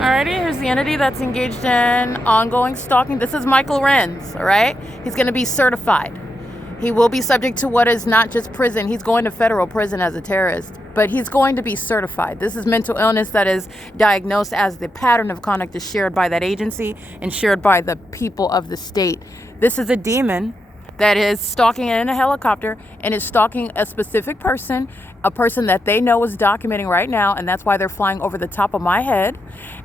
Alrighty, here's the entity that's engaged in ongoing stalking. This is Michael LORENZ, all right? He's going to be certified. He will be subject to what is not just prison. He's going to federal prison as a terrorist, but he's going to be certified. This is mental illness that is diagnosed as the pattern of conduct is shared by that agency and shared by the people of the state. This is a demon that is stalking in a helicopter and is stalking a specific person, a person that they know is documenting right now, and that's why they're flying over the top of my head.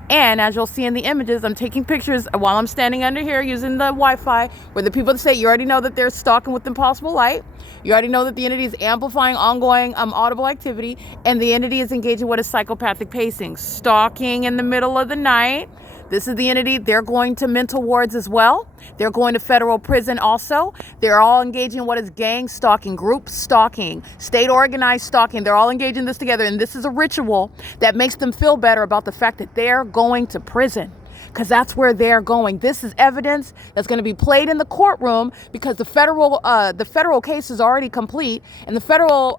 And as you'll see in the images, I'm taking pictures while I'm standing under here using the Wi-Fi, where the people say you already know that they're stalking with impossible light. You already know that the entity is amplifying ongoing audible activity, and the entity is engaging what is psychopathic pacing, stalking in the middle of the night. This is the entity. They're going to mental wards as well. They're going to federal prison also. They're all engaging in what is gang stalking, group stalking, state organized stalking. They're all engaging in this together. And this is a ritual that makes them feel better about the fact that they're going to prison, because that's where they're going. This is evidence that's going to be played in the courtroom, because the federal case is already complete, and the federal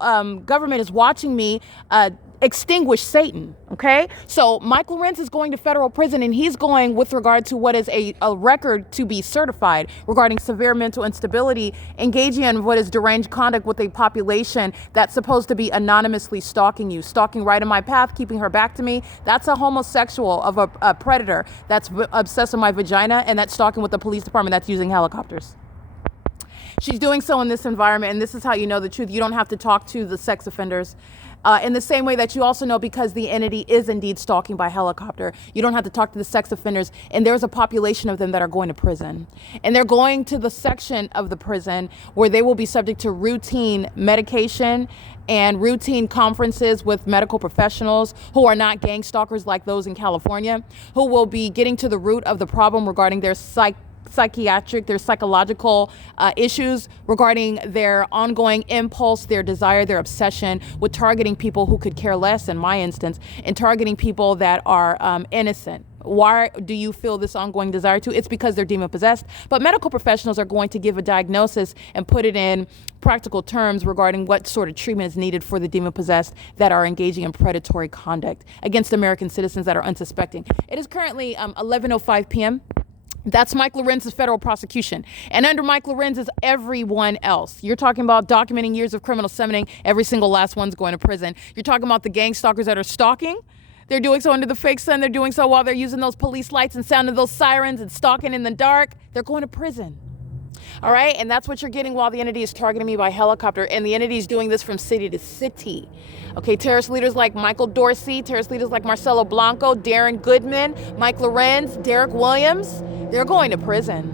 government is watching me extinguish Satan. Okay, so Michael LORENZ is going to federal prison, and he's going with regard to what is a record to be certified regarding severe mental instability, engaging in what is deranged conduct with a population that's supposed to be anonymously stalking you, stalking right in my path, keeping her back to me. That's a homosexual of a predator that's obsessed with my vagina, and that's stalking with the police department that's using helicopters. She's doing so in this environment, and this is how you know the truth. You don't have to talk to the sex offenders. In the same way that you also know, because the entity is indeed stalking by helicopter, you don't have to talk to the sex offenders, and there's a population of them that are going to prison. And they're going to the section of the prison where they will be subject to routine medication and routine conferences with medical professionals who are not gang stalkers like those in California, who will be getting to the root of the problem regarding their psychiatric, their psychological issues, regarding their ongoing impulse, their desire, their obsession with targeting people who could care less, in my instance, and targeting people that are innocent. Why do you feel this ongoing desire to? It's because they're demon possessed. But medical professionals are going to give a diagnosis and put it in practical terms regarding what sort of treatment is needed for the demon possessed that are engaging in predatory conduct against American citizens that are unsuspecting. It is currently 11:05 p.m. That's Mike LORENZ's federal prosecution. And under Mike LORENZ is everyone else. You're talking about documenting years of criminal summoning. Every single last one's going to prison. You're talking about the gang stalkers that are stalking. They're doing so under the fake sun. They're doing so while they're using those police lights and sounding those sirens and stalking in the dark. They're going to prison. All right, and that's what you're getting while the entity is targeting me by helicopter, and the entity is doing this from city to city. Okay, terrorist leaders like Michael Dorsey, terrorist leaders like Marcelo Blanco, Darren Goodman, Mike LORENZ, Derek Williams, they're going to prison.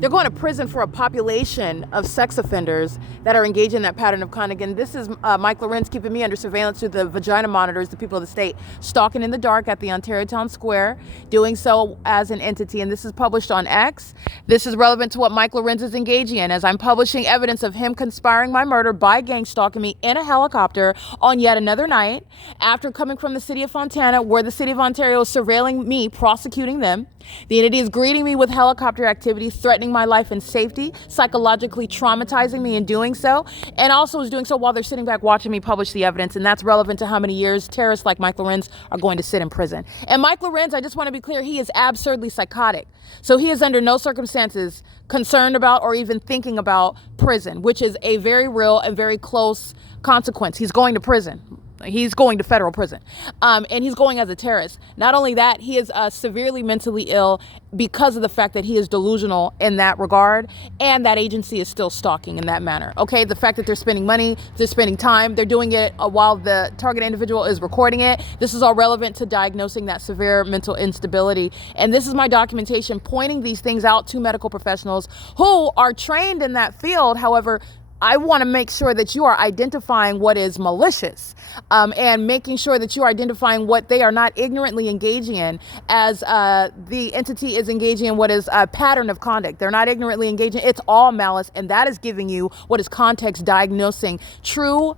They're going to prison for a population of sex offenders that are engaged in that pattern of conduct. And this is Mike LORENZ keeping me under surveillance through the vagina monitors, the people of the state, stalking in the dark at the Ontario Town Square, doing so as an entity. And this is published on X. This is relevant to what Mike LORENZ is engaging in, as I'm publishing evidence of him conspiring my murder by gang stalking me in a helicopter on yet another night after coming from the city of Fontana, where the city of Ontario is surveilling me, prosecuting them. The entity is greeting me with helicopter activity, threatening my life and safety, psychologically traumatizing me in doing so, and also is doing so while they're sitting back watching me publish the evidence. And that's relevant to how many years terrorists like Mike LORENZ are going to sit in prison. And Mike LORENZ, I just want to be clear, he is absurdly psychotic. So he is under no circumstances concerned about or even thinking about prison, which is a very real and very close consequence. He's going to prison. He's going to federal prison, and he's going as a terrorist. Not only that, he is severely mentally ill because of the fact that he is delusional in that regard, and that agency is still stalking in that manner. Okay, the fact that they're spending money, they're spending time, they're doing it while the target individual is recording it. This is all relevant to diagnosing that severe mental instability. And this is my documentation pointing these things out to medical professionals who are trained in that field. However, I want to make sure that you are identifying what is malicious, and making sure that you are identifying what they are not ignorantly engaging in, as the entity is engaging in what is a pattern of conduct. They're not ignorantly engaging. It's all malice, and that is giving you what is context diagnosing true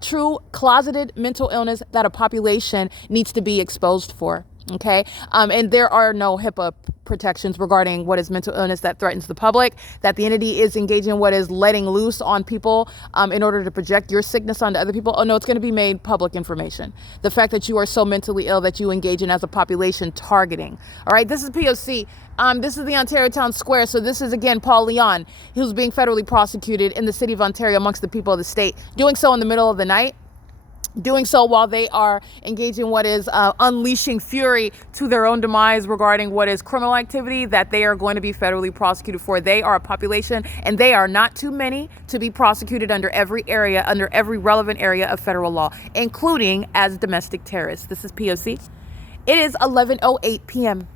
true closeted mental illness that a population needs to be exposed for. Okay. And there are no HIPAA protections regarding what is mental illness that threatens the public, that the entity is engaging in what is letting loose on people in order to project your sickness onto other people. Oh, no, it's going to be made public information. The fact that you are so mentally ill that you engage in as a population targeting. All right. This is P.O.C. This is the Ontario Town Square. So this is, again, Paul Leon, who's being federally prosecuted in the city of Ontario amongst the people of the state, doing so in the middle of the night. Doing so while they are engaging what is unleashing fury to their own demise regarding what is criminal activity that they are going to be federally prosecuted for. They are a population, and they are not too many to be prosecuted under every relevant area of federal law, including as domestic terrorists. This is P.O.C. It is 11:08 p.m.